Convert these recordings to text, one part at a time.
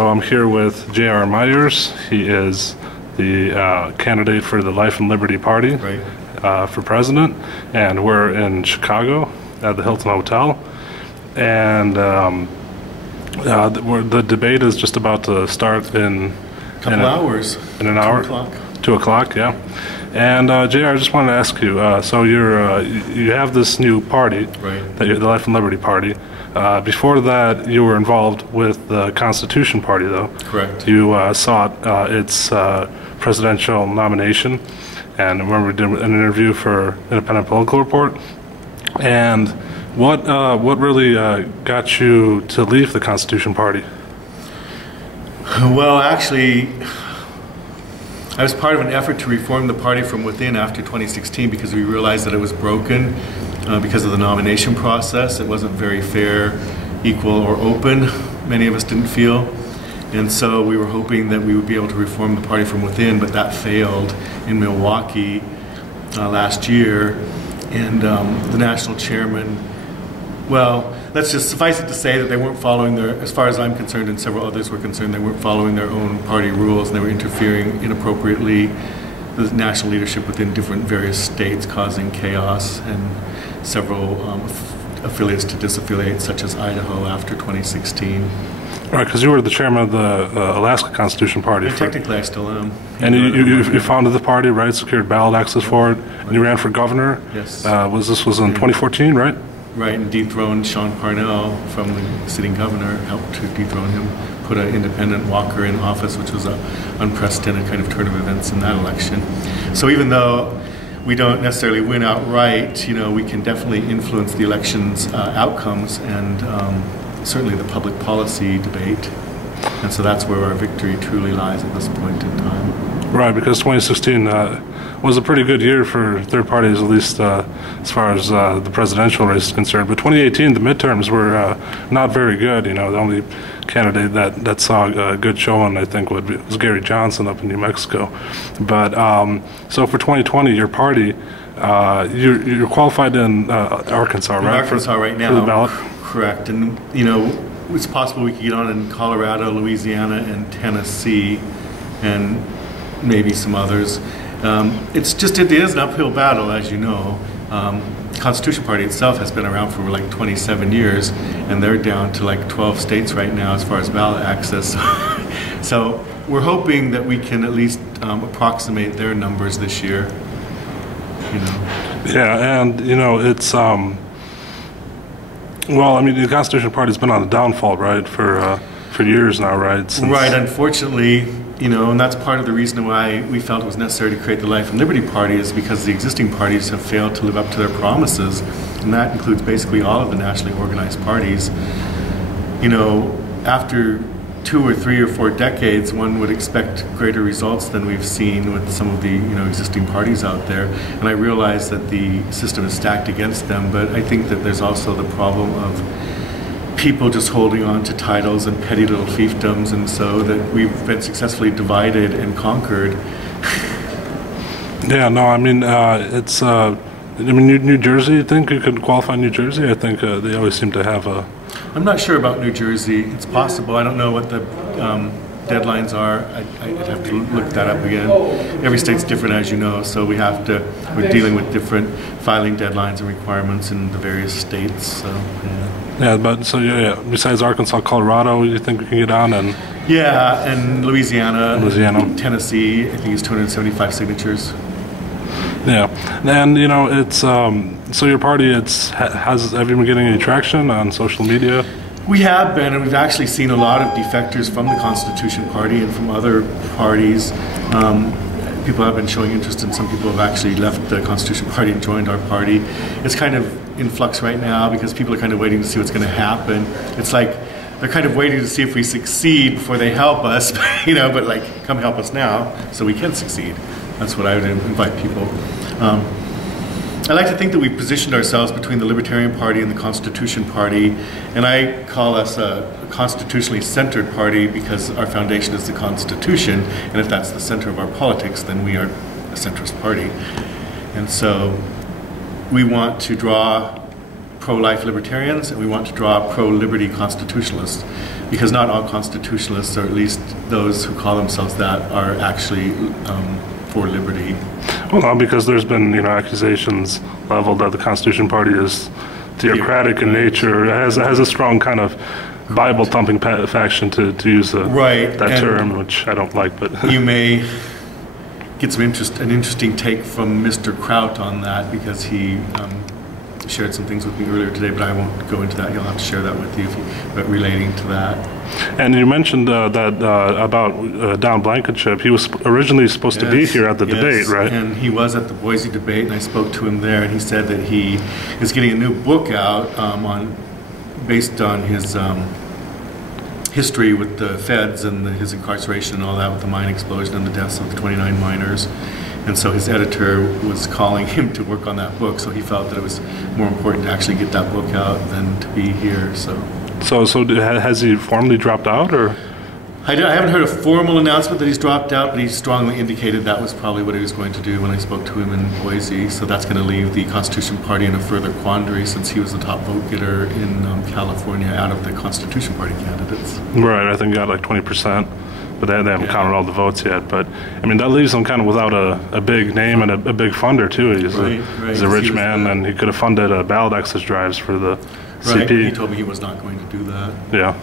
I'm here with J.R. Myers. He is the candidate for the Life and Liberty Party for president, and we're in Chicago at the Hilton Hotel, and the debate is just about to start in a couple hours. In an hour. 2 o'clock. 2 o'clock, yeah. And J.R., I just wanted to ask you. So you have this new party, the Life and Liberty Party. Before that, you were involved with the Constitution Party, though. Correct. You sought its presidential nomination, and I remember we did an interview for Independent Political Report. And what really got you to leave the Constitution Party? Well, actually, I was part of an effort to reform the party from within after 2016 because we realized that it was broken because of the nomination process. It wasn't very fair, equal, or open. Many of us didn't feel. And so we were hoping that we would be able to reform the party from within, but that failed in Milwaukee last year. And the national chairman, well, let's just suffice it to say that they weren't following their, as far as I'm concerned and several others were concerned, they weren't following their own party rules, and they were interfering inappropriately with national leadership within different various states, causing chaos, and several affiliates to disaffiliate, such as Idaho after 2016. Right, because you were the chairman of the Alaska Constitution Party. Technically, I still am. And you founded the party, right? Secured ballot access for it, and you ran for governor. Yes. This was in 2014, right? Right, and dethroned Sean Parnell from the sitting governor, helped to dethrone him, put an independent Walker in office, which was an unprecedented kind of turn of events in that election. So even though we don't necessarily win outright, you know, we can definitely influence the election's outcomes and certainly the public policy debate. And so that's where our victory truly lies at this point in time. Right, because 2016 was a pretty good year for third parties, at least as far as the presidential race is concerned. But 2018, the midterms were not very good. You know, the only candidate that saw a good showing, I think, was Gary Johnson up in New Mexico. But so for 2020, your party, you're qualified in Arkansas, right? In Arkansas right now. For the ballot. Correct, and you know, it's possible we could get on in Colorado, Louisiana, and Tennessee, and maybe some others. It is an uphill battle, as you know. The Constitution Party itself has been around for like 27 years, and they're down to like 12 states right now as far as ballot access. So we're hoping that we can at least approximate their numbers this year. You know. Yeah, and you know, it's well, I mean, the Constitution Party's been on the downfall, right, for years now, right? Right, unfortunately, you know, and that's part of the reason why we felt it was necessary to create the Life and Liberty Party, is because the existing parties have failed to live up to their promises, and that includes basically all of the nationally organized parties. You know, after 2 or 3 or 4 decades, one would expect greater results than we've seen with some of the, you know, existing parties out there. And I realize that the system is stacked against them, but I think that there's also the problem of people just holding on to titles and petty little fiefdoms, and so that we've been successfully divided and conquered. Yeah, no, I mean, it's, I mean, New Jersey, you think you could qualify New Jersey? I think they always seem to have a... I'm not sure about New Jersey. It's possible. I don't know what the deadlines are. I'd have to look that up again. Every state's different, as you know, so we're dealing with different filing deadlines and requirements in the various states. So, yeah. Yeah, but so yeah. Besides Arkansas, Colorado, you think we can get on? And yeah, and Louisiana, Tennessee, I think it's 275 signatures. Yeah, and you know, it's so your party, have you been getting any traction on social media? We have been, and we've actually seen a lot of defectors from the Constitution Party and from other parties. People have been showing interest, and some people have actually left the Constitution Party and joined our party. It's kind of in flux right now because people are kind of waiting to see what's going to happen. It's like they're kind of waiting to see if we succeed before they help us, you know, but like, come help us now so we can succeed. That's what I would invite people. I like to think that we've positioned ourselves between the Libertarian Party and the Constitution Party, and I call us a constitutionally centered party because our foundation is the Constitution, and if that's the center of our politics, then we are a centrist party. And so we want to draw pro-life libertarians, and we want to draw pro-liberty constitutionalists, because not all constitutionalists, or at least those who call themselves that, are actually for liberty. Well, because there's been, accusations leveled that the Constitution Party is theocratic in nature, has a strong kind of Bible-thumping faction, to use that term, which I don't like. But you may get an interesting take from Mr. Kraut on that, because he shared some things with me earlier today, but I won't go into that. He'll have to share that with you, but relating to that. And you mentioned that about Don Blankenship. He was originally supposed to be here at the debate, right? And he was at the Boise debate, and I spoke to him there, and he said that he is getting a new book out based on his history with the feds and his incarceration and all that, with the mine explosion and the deaths of the 29 miners. And so his editor was calling him to work on that book, so he felt that it was more important to actually get that book out than to be here. So has he formally dropped out, or? I haven't heard a formal announcement that he's dropped out, but he strongly indicated that was probably what he was going to do when I spoke to him in Boise. So that's going to leave the Constitution Party in a further quandary, since he was the top vote getter in California out of the Constitution Party candidates. Right, I think he got like 20%. But they haven't counted all the votes yet. But I mean, that leaves him kind of without a big name and a big funder too. He's a rich man, and he could have funded ballot access drives for the CP. He told me he was not going to do that. Yeah.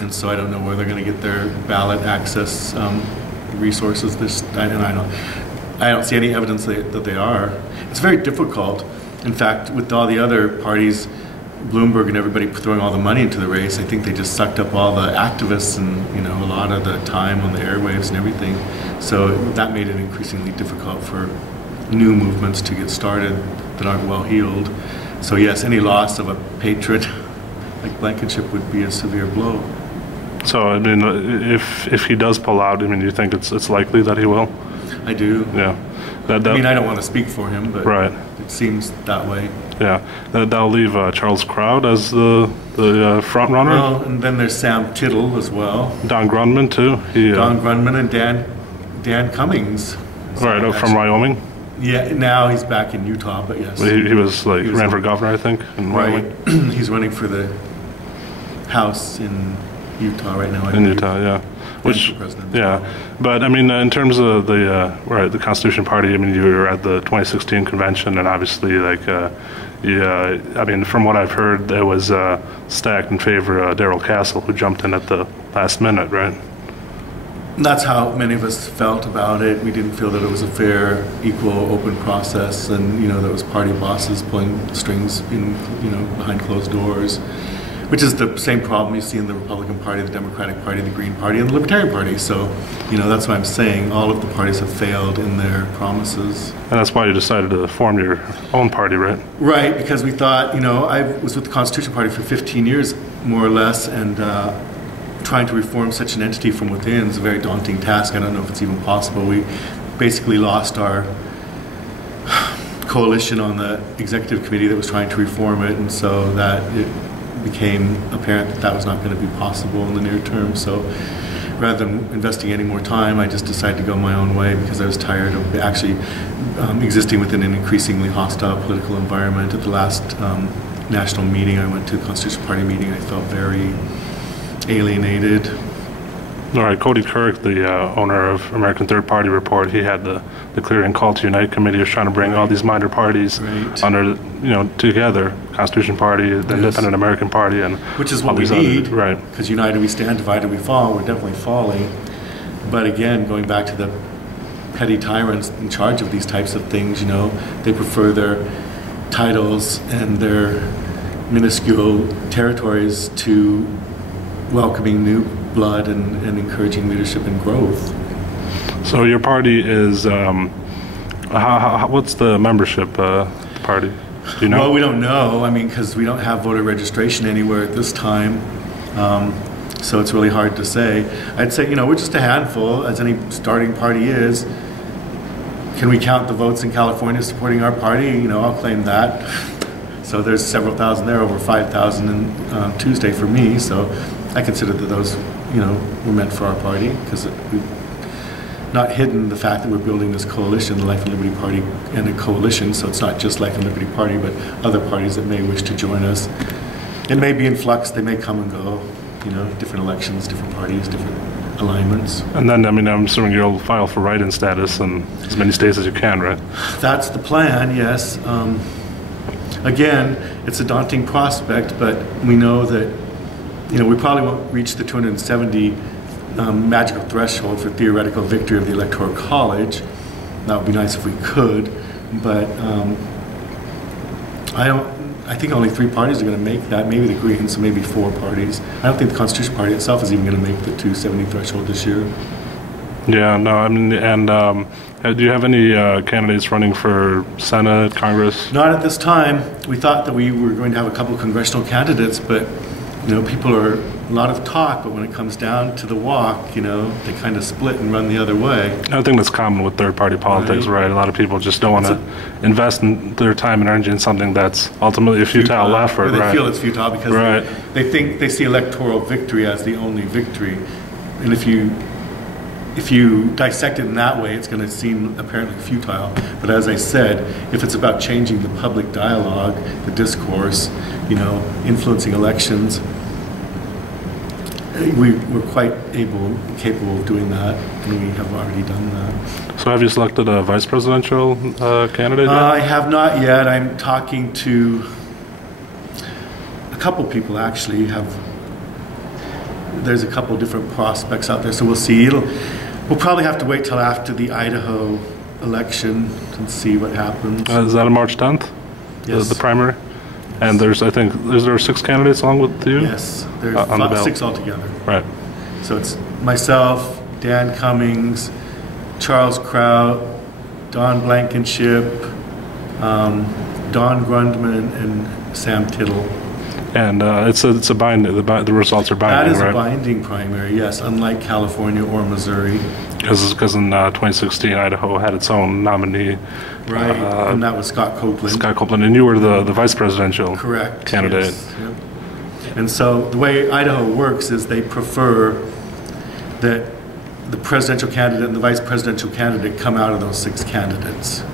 And so I don't know where they're going to get their ballot access resources. I don't see any evidence that they are. It's very difficult. In fact, with all the other parties, Bloomberg and everybody throwing all the money into the race, I think they just sucked up all the activists and a lot of the time on the airwaves and everything. So that made it increasingly difficult for new movements to get started that aren't well heeled. So yes, any loss of a patron like Blankenship would be a severe blow. So I mean, if he does pull out, I mean, do you think it's likely that he will? I do. Yeah. I mean, I don't want to speak for him, but it seems that way. Yeah, that'll leave Charles Crowd as the front runner. Well, and then there's Sam Tittle as well. Don Grundmann too. Don Grundmann and Dan Cummings. Right, from Wyoming. Yeah, now he's back in Utah, but yes. He was ran for governor, I think, in Wyoming. He's running for the House in Utah right now. In Utah, yeah. Which, but I mean, in terms of the Constitution Party, I mean, you were at the 2016 convention, and obviously, I mean, from what I've heard, it was stacked in favor of Darrell Castle, who jumped in at the last minute, right? That's how many of us felt about it. We didn't feel that it was a fair, equal, open process, and there was party bosses pulling strings behind closed doors, which is the same problem you see in the Republican Party, the Democratic Party, the Green Party, and the Libertarian Party. So, that's why I'm saying all of the parties have failed in their promises. And that's why you decided to form your own party, right? Right, because we thought, I was with the Constitution Party for 15 years, more or less, and trying to reform such an entity from within is a very daunting task. I don't know if it's even possible. We basically lost our coalition on the executive committee that was trying to reform it, and so that it became apparent that was not going to be possible in the near term. So rather than investing any more time, I just decided to go my own way, because I was tired of actually existing within an increasingly hostile political environment. At the last national meeting I went to, the Constitution Party meeting, I felt very alienated. All right, Cody Kirk, the owner of American Third Party Report, he had the Clearing Call to Unite committee, was trying to bring all these minor parties under, together, Constitution Party, the Independent American Party, and which is what we need, right? Because united we stand, divided we fall. We're definitely falling. But again, going back to the petty tyrants in charge of these types of things, they prefer their titles and their minuscule territories to welcoming new blood and encouraging leadership and growth. So your party is, what's the membership party? Do you know? Well, we don't know. I mean, because we don't have voter registration anywhere at this time. So it's really hard to say. I'd say, we're just a handful, as any starting party is. Can we count the votes in California supporting our party? I'll claim that. So there's several thousand there, over 5,000 in Tuesday for me. So I consider that those, were meant for our party, because not hidden the fact that we're building this coalition, the Life and Liberty Party, and a coalition. So it's not just Life and Liberty Party, but other parties that may wish to join us. It may be in flux. They may come and go. You know, different elections, different parties, different alignments. And then, I mean, I'm assuming you'll file for write-in status in as many states as you can, right? That's the plan, yes. Again, it's a daunting prospect, but we know that, you know, we probably won't reach the 270 magical threshold for theoretical victory of the Electoral College. That would be nice if we could, but I think only 3 parties are going to make that, maybe the Greens, maybe 4 parties. I don't think the Constitution Party itself is even going to make the 270 threshold this year. Yeah, no, I mean, and do you have any candidates running for Senate, Congress? Not at this time. We thought that we were going to have a couple of congressional candidates, but, you know, people are a lot of talk, but when it comes down to the walk, you know, they kind of split and run the other way. I think that's common with third-party politics, right? A lot of people just don't want to invest in their time and energy in something that's ultimately a futile effort. Or they right? feel it's futile because they think they see electoral victory as the only victory, and if you dissect it in that way, it's going to seem apparently futile. But as I said, if it's about changing the public dialogue, the discourse, you know, influencing elections, we're quite capable of doing that, and we have already done that. So have you selected a vice presidential candidate yet? I have not yet. I'm talking to a couple people, actually. There's a couple different prospects out there, so we'll see. We'll probably have to wait till after the Idaho election and see what happens. Is that on March 10th? Yes. The primary? And there's, I think, is there 6 candidates along with you? Yes, there's 6 altogether. Right. So it's myself, Dan Cummings, Charles Kraut, Don Blankenship, Don Grundman, and Sam Tittle. And it's a binding. The results are binding, right? That is right? a binding primary, yes. Unlike California or Missouri. Because in 2016, Idaho had its own nominee. Right, and that was Scott Copeland. Scott Copeland, and you were the vice presidential candidate. Yes. Yep. And so the way Idaho works is they prefer that the presidential candidate and the vice presidential candidate come out of those 6 candidates.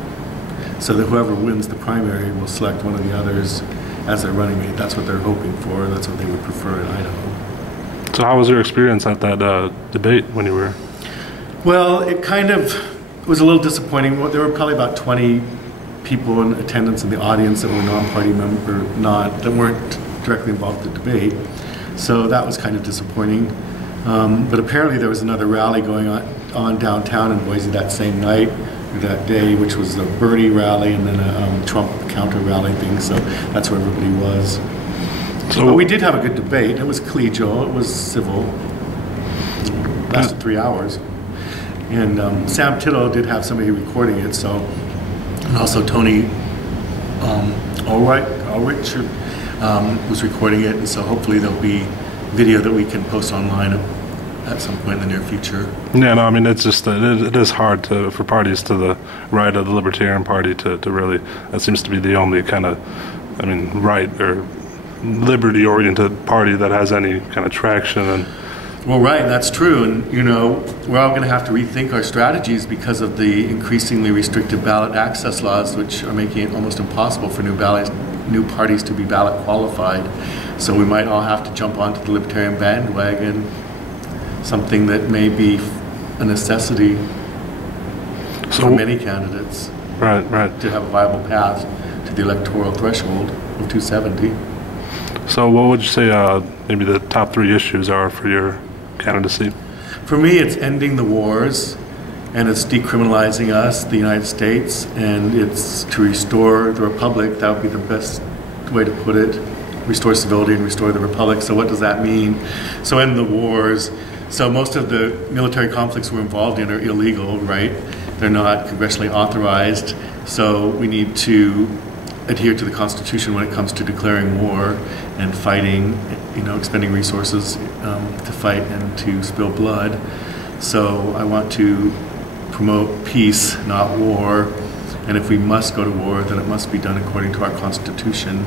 So that whoever wins the primary will select one of the others as their running mate. That's what they're hoping for. That's what they would prefer in Idaho. So how was your experience at that debate when you were? Well, it kind of was a little disappointing. There were probably about 20 people in attendance in the audience that were non-party that weren't directly involved in the debate. So that was kind of disappointing. But apparently there was another rally going on downtown in Boise that same night, or that day, which was a Bernie rally and then a Trump counter rally thing. So that's where everybody was. But we did have a good debate. It was collegial. It was civil. It lasted 3 hours. And Sam Tittle did have somebody recording it, so, and also Tony Ulrich was recording it, and so hopefully there'll be video that we can post online at some point in the near future. Yeah, no, I mean, it's just, it is hard for parties to the right of the Libertarian Party to really, that seems to be the only kind of, I mean, right or liberty-oriented party that has any kind of traction. And well, right, that's true, and you know, we're all going to have to rethink our strategies because of the increasingly restrictive ballot access laws, which are making it almost impossible for new parties to be ballot qualified. So we might all have to jump onto the Libertarian bandwagon, something that may be a necessity for many candidates. Right. To have a viable path to the electoral threshold of 270. So what would you say maybe the top 3 issues are for your candidacy? For me, it's ending the wars, and it's decriminalizing us, the United States, and it's to restore the Republic. That would be the best way to put it. Restore civility and restore the Republic. So what does that mean? So end the wars. So most of the military conflicts we're involved in are illegal, right? They're not congressionally authorized. So we need to adhere to the Constitution when it comes to declaring war and fighting, you know, expending resources to fight and to spill blood. So I want to promote peace, not war. And if we must go to war, then it must be done according to our Constitution,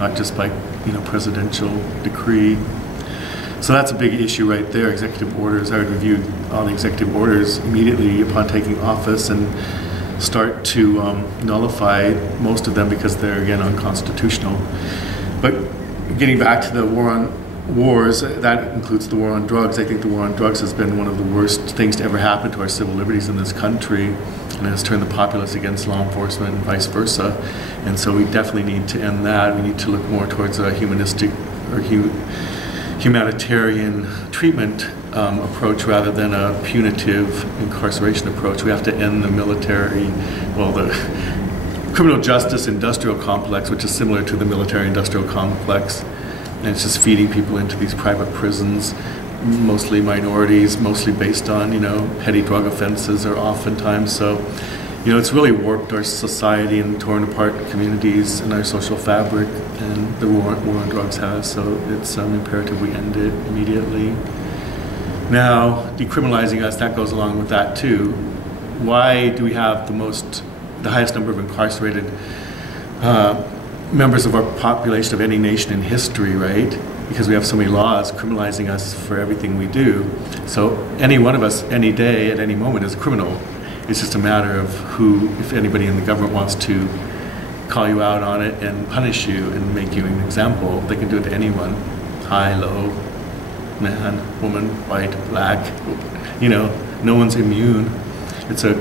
not just by, you know, presidential decree. So that's a big issue right there, executive orders. I would review all the executive orders immediately upon taking office and start to nullify most of them because they're, again, unconstitutional. But getting back to the war on wars, that includes the war on drugs. I think the war on drugs has been one of the worst things to ever happen to our civil liberties in this country, and has turned the populace against law enforcement and vice versa. And so we definitely need to end that. We need to look more towards a humanistic or humanitarian treatment approach rather than a punitive incarceration approach. We have to end the military, well, the criminal justice industrial complex, which is similar to the military industrial complex. And it's just feeding people into these private prisons, mostly minorities, mostly based on, petty drug offenses or oftentimes. So, it's really warped our society and torn apart communities and our social fabric, and the war on drugs has. So it's imperative we end it immediately. Now, decriminalizing us, that goes along with that too. Why do we have the highest number of incarcerated members of our population of any nation in history, right? Because we have so many laws criminalizing us for everything we do. So any one of us, any day, at any moment, is a criminal. It's just a matter of who, if anybody in the government wants to call you out on it and punish you and make you an example, they can do it to anyone. High, low, man, woman, white, black, no one's immune. It's a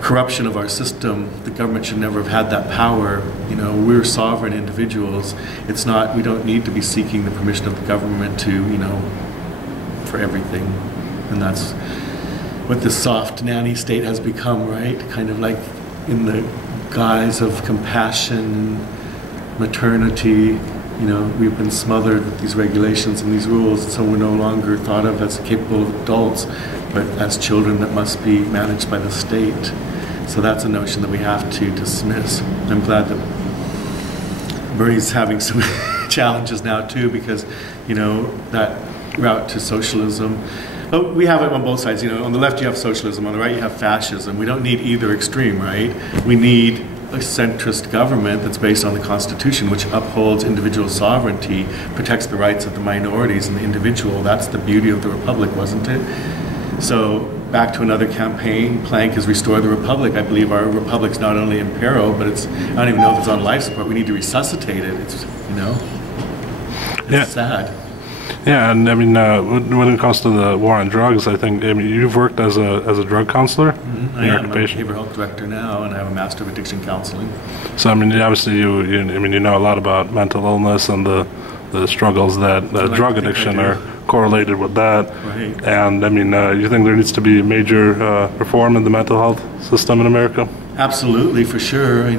corruption of our system. The government should never have had that power. We're sovereign individuals. It's not, we don't need to be seeking the permission of the government to, for everything. And that's what this soft nanny state has become, right? Kind of like in the guise of compassion, maternity, we've been smothered with these regulations and these rules, so we're no longer thought of as capable of adults, but as children that must be managed by the state. So that's a notion that we have to dismiss. I'm glad that Bernie's having some challenges now too, because, that route to socialism. But we have it on both sides. On the left you have socialism, on the right you have fascism. We don't need either extreme, right? We need a centrist government that's based on the Constitution, which upholds individual sovereignty, protects the rights of the minorities and the individual. That's the beauty of the Republic, wasn't it? So back to another campaign plank is Restore the Republic. I believe our Republic's not only in peril, but I don't even know if it's on life support. We need to resuscitate it. It's sad. Yeah, and when it comes to the war on drugs, I think you've worked as a drug counselor. Mm-hmm. I am a behavioral health director now, and I have a master of addiction counseling. So obviously you know a lot about mental illness and the struggles that drug addiction are correlated with that. Right. And you think there needs to be major reform in the mental health system in America? Absolutely, for sure.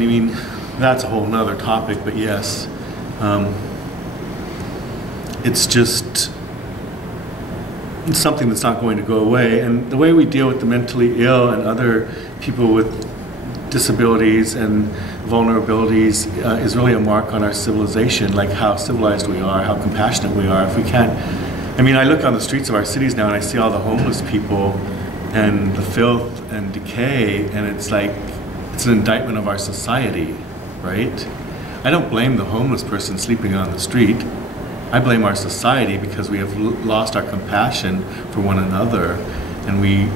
That's a whole nother topic, but yes. It's something that's not going to go away. And the way we deal with the mentally ill and other people with disabilities and vulnerabilities is really a mark on our civilization, like how civilized we are, how compassionate we are. If we can't, I look on the streets of our cities now and I see all the homeless people and the filth and decay, and it's like, it's an indictment of our society, right? I don't blame the homeless person sleeping on the street. I blame our society because we have lost our compassion for one another, and we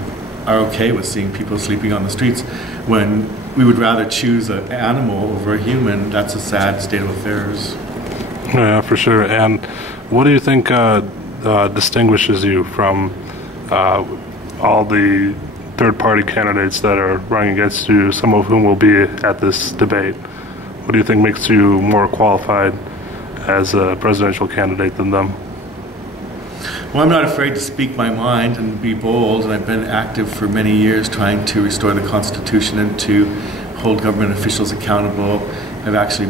are okay with seeing people sleeping on the streets when we would rather choose an animal over a human. That's a sad state of affairs. Yeah, for sure. And what do you think distinguishes you from all the third-party candidates that are running against you, some of whom will be at this debate? What do you think makes you more qualified as a presidential candidate than them? Well, I'm not afraid to speak my mind and be bold, and I've been active for many years trying to restore the Constitution and to hold government officials accountable. I've actually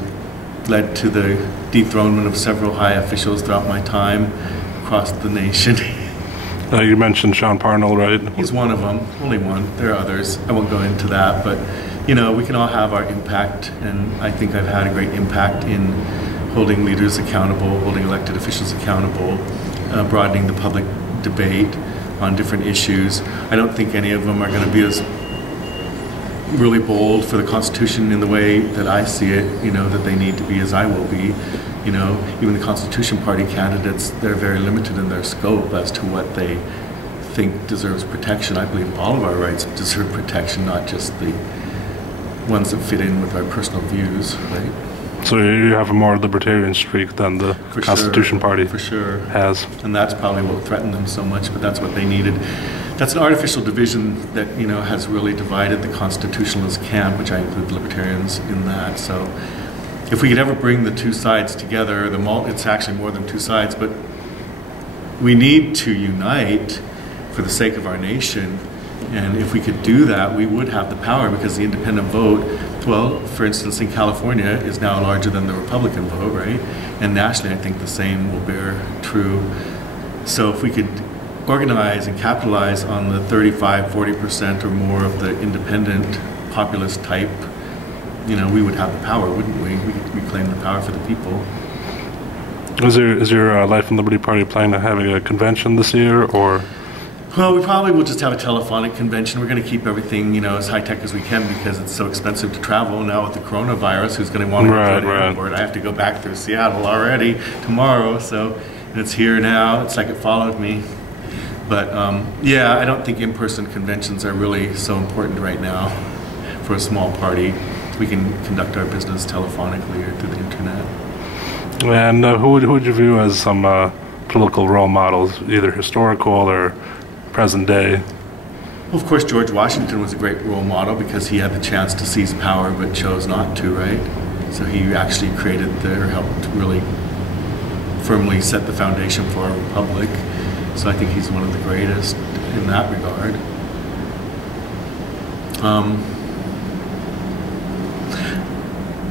led to the dethronement of several high officials throughout my time across the nation. You mentioned Sean Parnell, right? He's one of them, only one. There are others. I won't go into that, but we can all have our impact, and I think I've had a great impact in holding leaders accountable, holding elected officials accountable, broadening the public debate on different issues. I don't think any of them are going to be as really bold for the Constitution in the way that I see it, that they need to be as I will be. Even the Constitution Party candidates, they're very limited in their scope as to what they think deserves protection. I believe all of our rights deserve protection, not just the ones that fit in with our personal views, right? So you have a more libertarian streak than the Constitution Party has. And that's probably what threatened them so much, but that's what they needed. That's an artificial division that, has really divided the constitutionalist camp, which I include the libertarians in that. So if we could ever bring the two sides together, it's actually more than two sides, but we need to unite for the sake of our nation. And if we could do that, we would have the power, because the independent vote, well, for instance, in California, is now larger than the Republican vote, right? And nationally, I think the same will bear true. So if we could organize and capitalize on the 35–40% or more of the independent populist type, we would have the power, wouldn't we? We could reclaim the power for the people. Is your Life and Liberty Party planning on having a convention this year, or? Well, we probably will just have a telephonic convention. We're going to keep everything, as high-tech as we can, because it's so expensive to travel. Now with the coronavirus, who's going to want to go to the airport? I have to go back through Seattle already tomorrow, and it's here now. It's like it followed me. But I don't think in-person conventions are really so important right now for a small party. We can conduct our business telephonically or through the internet. And who would you view as some political role models, either historical or present day? Well, of course, George Washington was a great role model because he had the chance to seize power but chose not to, right? So he actually helped really firmly set the foundation for our republic. So I think he's one of the greatest in that regard.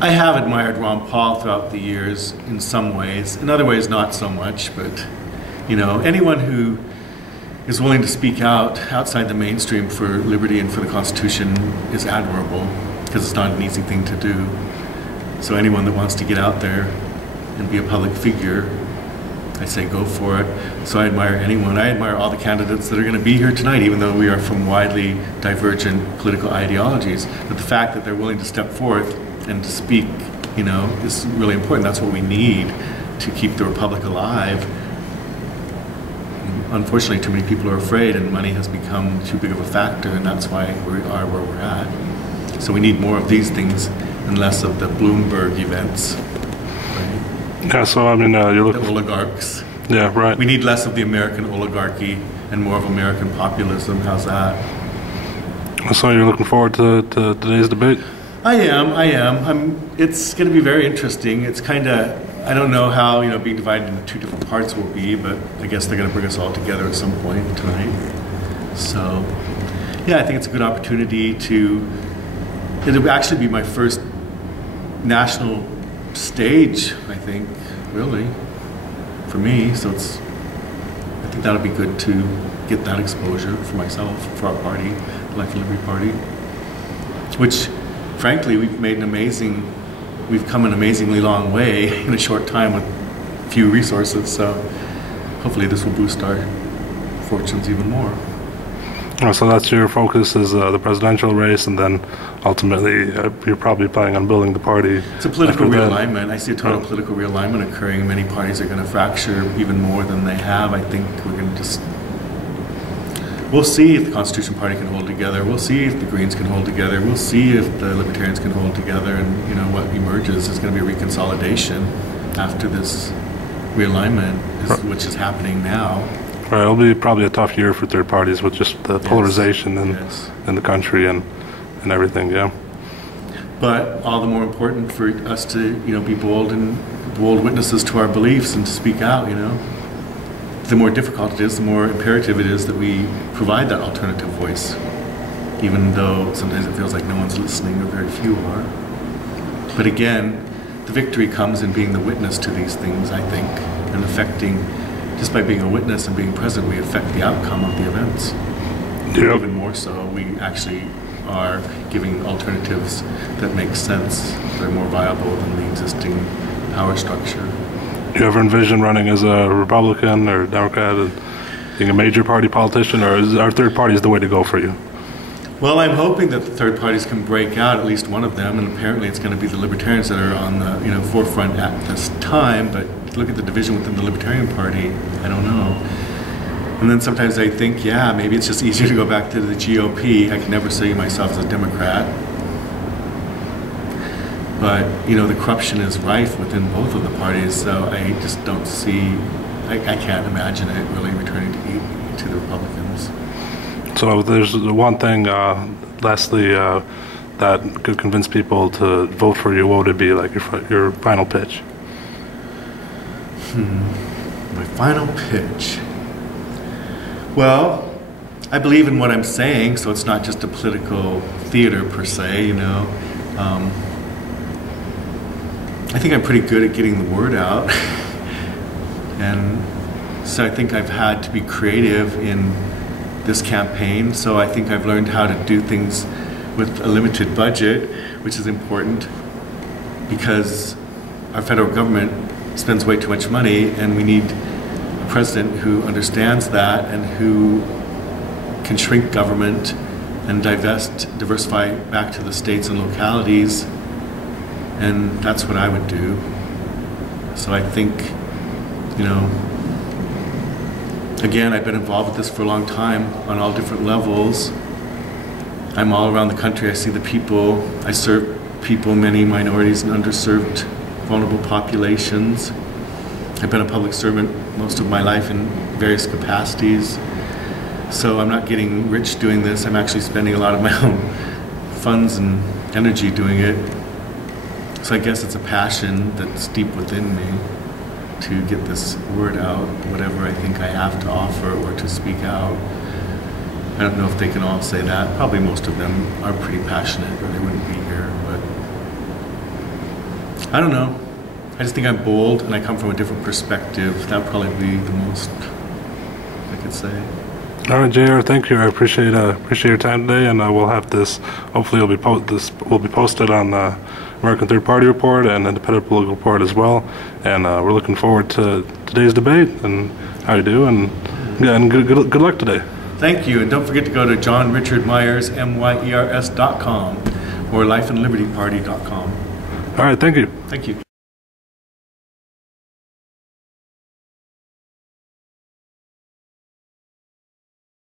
I have admired Ron Paul throughout the years in some ways. In other ways, not so much, but anyone who is willing to speak out outside the mainstream for liberty and for the Constitution is admirable, because it's not an easy thing to do. So anyone that wants to get out there and be a public figure, I say go for it. So I admire anyone. I admire all the candidates that are going to be here tonight, even though we are from widely divergent political ideologies. But the fact that they're willing to step forth and to speak, is really important. That's what we need to keep the republic alive. Unfortunately, too many people are afraid, and money has become too big of a factor, and that's why we are where we're at. So we need more of these things and less of the Bloomberg events. Right? Yeah, so you're looking... The oligarchs. Yeah, right. We need less of the American oligarchy and more of American populism. How's that? So you're looking forward to today's debate? I am. It's going to be very interesting. It's kind of... I don't know how, being divided into two different parts will be, but I guess they're going to bring us all together at some point tonight. So, I think it's a good opportunity it'll actually be my first national stage, I think, really, for me. So I think that'll be good to get that exposure for myself, for our party, the Life and Liberty Party, which, frankly, we've come an amazingly long way in a short time with few resources, so hopefully this will boost our fortunes even more. So that's your focus, is the presidential race, and then ultimately you're probably planning on building the party. It's a political realignment. I see a total political realignment occurring. Many parties are going to fracture even more than they have. I think we're going to we'll see if the Constitution Party can hold together. We'll see if the Greens can hold together. We'll see if the Libertarians can hold together. And what emerges is going to be a reconsolidation after this realignment, which is happening now. Right, it'll be probably a tough year for third parties with just the polarization in the country and everything. Yeah. But all the more important for us to be bold witnesses to our beliefs and to speak out. The more difficult it is, the more imperative it is that we provide that alternative voice, even though sometimes it feels like no one's listening or very few are. But again, the victory comes in being the witness to these things, I think, and affecting, just by being a witness and being present, we affect the outcome of the events. Yep. Even more so, we actually are giving alternatives that make sense, that are more viable than the existing power structure. Do you ever envision running as a Republican or Democrat and being a major party politician, or are third parties the way to go for you? Well, I'm hoping that the third parties can break out, at least one of them, and apparently it's going to be the Libertarians that are on the forefront at this time. But look at the division within the Libertarian Party. I don't know. And then sometimes I think, yeah, maybe it's just easier to go back to the GOP. I can never see myself as a Democrat. But, you know, the corruption is rife within both of the parties, so I just don't see, I can't imagine it really returning to the Republicans. So there's one thing, lastly, that could convince people to vote for you. What would it be, like your final pitch? My final pitch. Well, I believe in what I'm saying, so it's not just a political theater per se, you know. I think I'm pretty good at getting the word out. And so I think I've had to be creative in this campaign. So I think I've learned how to do things with a limited budget, which is important because our federal government spends way too much money, and we need a president who understands that and who can shrink government and diversify back to the states and localities, and that's what I would do. So I think, you know, again, I've been involved with this for a long time on all different levels. I'm all around the country. I see the people. I serve people, many minorities and underserved, vulnerable populations. I've been a public servant most of my life in various capacities. So I'm not getting rich doing this. I'm actually spending a lot of my own funds and energy doing it. So I guess it's a passion that's deep within me to get this word out, whatever I think I have to offer or to speak out. I don't know if they can all say that. Probably most of them are pretty passionate or they wouldn't be here, but I don't know. I just think I'm bold and I come from a different perspective. That would probably be the most I could say. All right, J.R., thank you. I appreciate your time today, and we'll have this. Hopefully, this will be posted on the American Third Party Report and Independent Political Report as well. And we're looking forward to today's debate and how you do. And yeah, and good luck today. Thank you, and don't forget to go to JohnRichardMyers, MYERS.com or LifeAndLibertyParty.com. All right, thank you. Thank you.